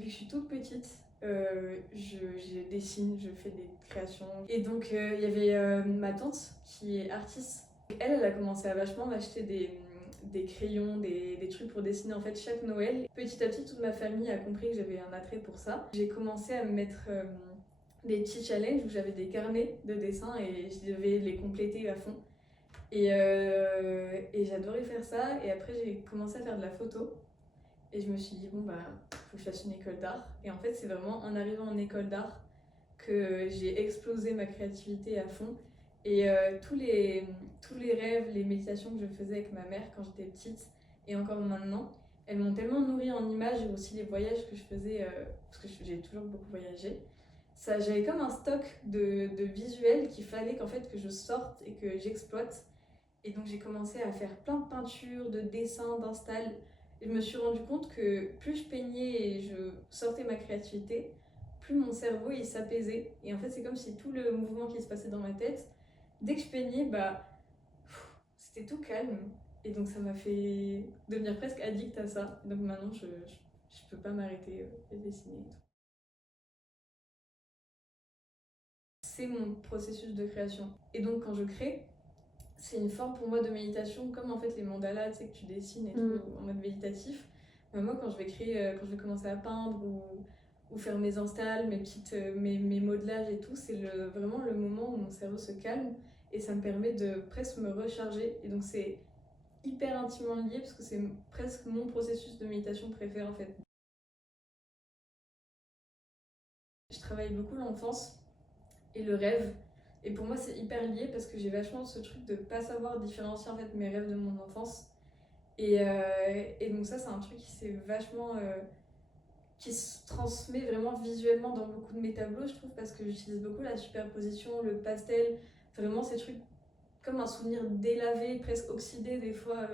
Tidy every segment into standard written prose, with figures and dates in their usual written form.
depuis que je suis toute petite, je dessine, je fais des créations. Et donc, il y avait ma tante qui est artiste. Elle a commencé à vachement m'acheter des crayons, des trucs pour dessiner en fait chaque Noël. Petit à petit, toute ma famille a compris que j'avais un attrait pour ça. J'ai commencé à me mettre des petits challenges où j'avais des carnets de dessin et je devais les compléter à fond. Et j'adorais faire ça. Et après, j'ai commencé à faire de la photo. Et je me suis dit, bon, bah, faut que je fasse une école d'art. Et en fait, c'est vraiment en arrivant en école d'art que j'ai explosé ma créativité à fond. Et tous les rêves, les méditations que je faisais avec ma mère quand j'étais petite et encore maintenant, elles m'ont tellement nourrie en images et aussi les voyages que je faisais, parce que j'ai toujours beaucoup voyagé. Ça, j'avais comme un stock de visuels qu'il fallait qu'en fait que je sorte et que j'exploite. Et donc j'ai commencé à faire plein de peintures, de dessins, d'installs. Et je me suis rendu compte que plus je peignais et je sortais ma créativité, plus mon cerveau il s'apaisait. Et en fait, c'est comme si tout le mouvement qui se passait dans ma tête, dès que je peignais, bah, c'était tout calme. Et donc ça m'a fait devenir presque addict à ça. Donc maintenant, je peux pas m'arrêter de dessiner et tout. C'est mon processus de création. Et donc quand je crée, c'est une forme pour moi de méditation, comme en fait les mandalas, tu sais, que tu dessines et tout en mode méditatif. Mais moi, quand je vais créer, quand je vais commencer à peindre ou faire mes installs, mes modelages et tout, c'est vraiment le moment où mon cerveau se calme et ça me permet de presque me recharger. Et donc, c'est hyper intimement lié parce que c'est presque mon processus de méditation préféré en fait. Je travaille beaucoup l'enfance et le rêve. Et pour moi, c'est hyper lié parce que j'ai vachement ce truc de pas savoir différencier en fait mes rêves de mon enfance. Et donc ça, c'est un truc qui s'est vachement... qui se transmet vraiment visuellement dans beaucoup de mes tableaux, je trouve, parce que j'utilise beaucoup la superposition, le pastel, vraiment ces trucs comme un souvenir délavé, presque oxydé des fois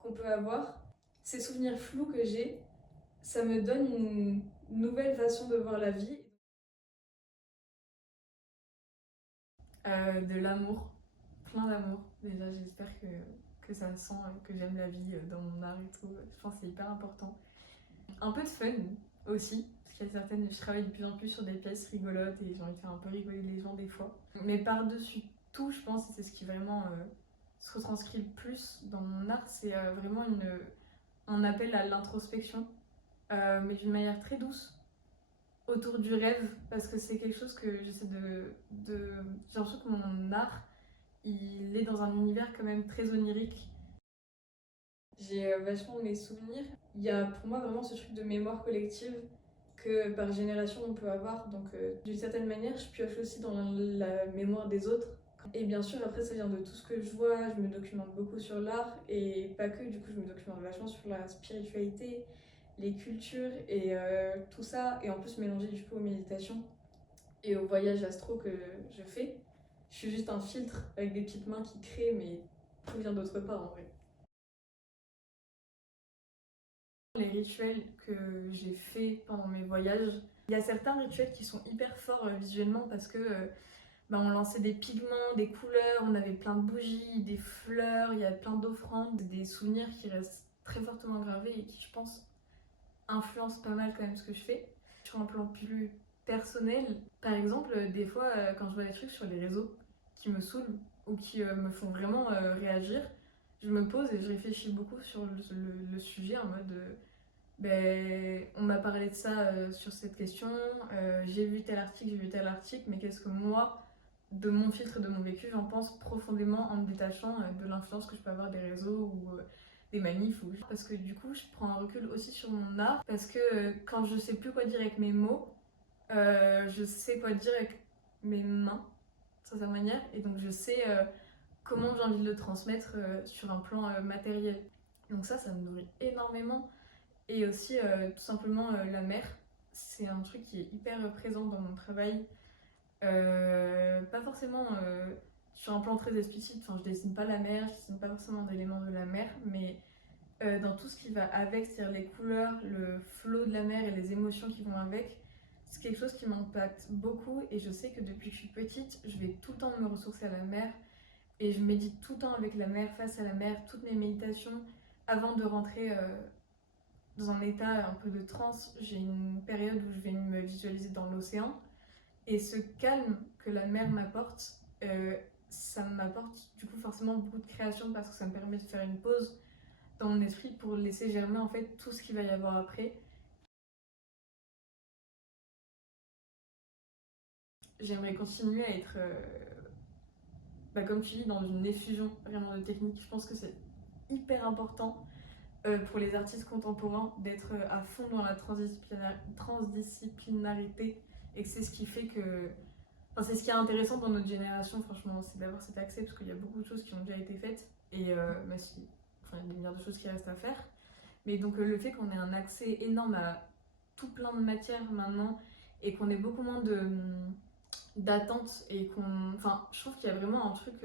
qu'on peut avoir. Ces souvenirs flous que j'ai, ça me donne une nouvelle façon de voir la vie. De l'amour, plein d'amour. Déjà, j'espère que ça sent que j'aime la vie dans mon art et tout. Je pense que c'est hyper important. Un peu de fun aussi, parce qu'il y a certaines, je travaille de plus en plus sur des pièces rigolotes et j'ai envie de faire un peu rigoler les gens des fois. Mais par-dessus tout, je pense, et c'est ce qui vraiment se retranscrit le plus dans mon art, c'est vraiment un appel à l'introspection, mais d'une manière très douce, autour du rêve, parce que c'est quelque chose que j'essaie j'ai l'impression que mon art, il est dans un univers quand même très onirique. J'ai vachement de mes souvenirs. Il y a pour moi vraiment ce truc de mémoire collective que par génération on peut avoir. Donc d'une certaine manière, je pioche aussi dans la mémoire des autres. Et bien sûr, après, ça vient de tout ce que je vois. Je me documente beaucoup sur l'art et pas que. Du coup, je me documente vachement sur la spiritualité, les cultures et tout ça. Et en plus, mélanger du coup aux méditations et aux voyages astro que je fais. Je suis juste un filtre avec des petites mains qui créent, mais tout vient d'autre part en vrai. Les rituels que j'ai fait pendant mes voyages, il y a certains rituels qui sont hyper forts visuellement parce que on lançait des pigments, des couleurs, on avait plein de bougies, des fleurs, il y a plein d'offrandes, des souvenirs qui restent très fortement gravés et qui, je pense, influencent pas mal quand même ce que je fais. Sur un plan plus personnel, par exemple, des fois, quand je vois des trucs sur les réseaux qui me saoulent ou qui me font vraiment réagir, je me pose et je réfléchis beaucoup sur le sujet en mode ben, on m'a parlé de ça sur cette question, j'ai vu tel article, mais qu'est-ce que moi, de mon filtre, de mon vécu, j'en pense profondément en me détachant de l'influence que je peux avoir des réseaux ou des manifs. Parce que du coup, je prends un recul aussi sur mon art, parce que quand je sais plus quoi dire avec mes mots, je sais quoi dire avec mes mains, de certaine manière, et donc je sais comment j'ai envie de le transmettre sur un plan matériel. Donc ça me nourrit énormément. Et aussi, tout simplement, la mer, c'est un truc qui est hyper présent dans mon travail. Pas forcément sur un plan très explicite, enfin, je dessine pas la mer, je dessine pas forcément d'éléments de la mer, mais dans tout ce qui va avec, c'est-à-dire les couleurs, le flot de la mer et les émotions qui vont avec, c'est quelque chose qui m'impacte beaucoup et je sais que depuis que je suis petite, je vais tout le temps me ressourcer à la mer et je médite tout le temps avec la mer, face à la mer, toutes mes méditations avant de rentrer dans un état un peu de transe. J'ai une période où je vais me visualiser dans l'océan. Et ce calme que la mer m'apporte, ça m'apporte du coup forcément beaucoup de création parce que ça me permet de faire une pause dans mon esprit pour laisser germer en fait tout ce qu'il va y avoir après. J'aimerais continuer à être, comme tu dis, dans une effusion vraiment de technique. Je pense que c'est hyper important pour les artistes contemporains d'être à fond dans la transdisciplinarité et que c'est ce qui fait que. Enfin, c'est ce qui est intéressant dans notre génération, franchement, c'est d'avoir cet accès parce qu'il y a beaucoup de choses qui ont déjà été faites et bah, si, enfin, il y a des milliards de choses qui restent à faire. Mais donc le fait qu'on ait un accès énorme à tout plein de matières maintenant et qu'on ait beaucoup moins d'attentes et qu'on. Enfin, je trouve qu'il y a vraiment un truc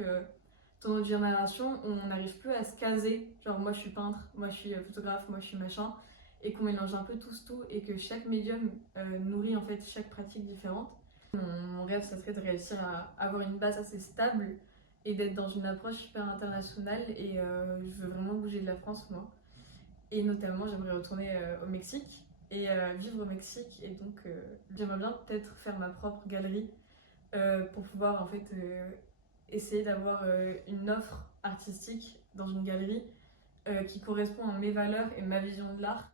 dans notre génération où on n'arrive plus à se caser. Genre, moi je suis peintre, moi je suis photographe, moi je suis machin. Et qu'on mélange un peu tous tout et que chaque médium nourrit en fait chaque pratique différente. Mon rêve, ça serait de réussir à avoir une base assez stable et d'être dans une approche super internationale. Et je veux vraiment bouger de la France, moi. Et notamment, j'aimerais retourner au Mexique et vivre au Mexique. Et donc, j'aimerais bien peut-être faire ma propre galerie pour pouvoir en fait essayer d'avoir une offre artistique dans une galerie qui correspond à mes valeurs et ma vision de l'art.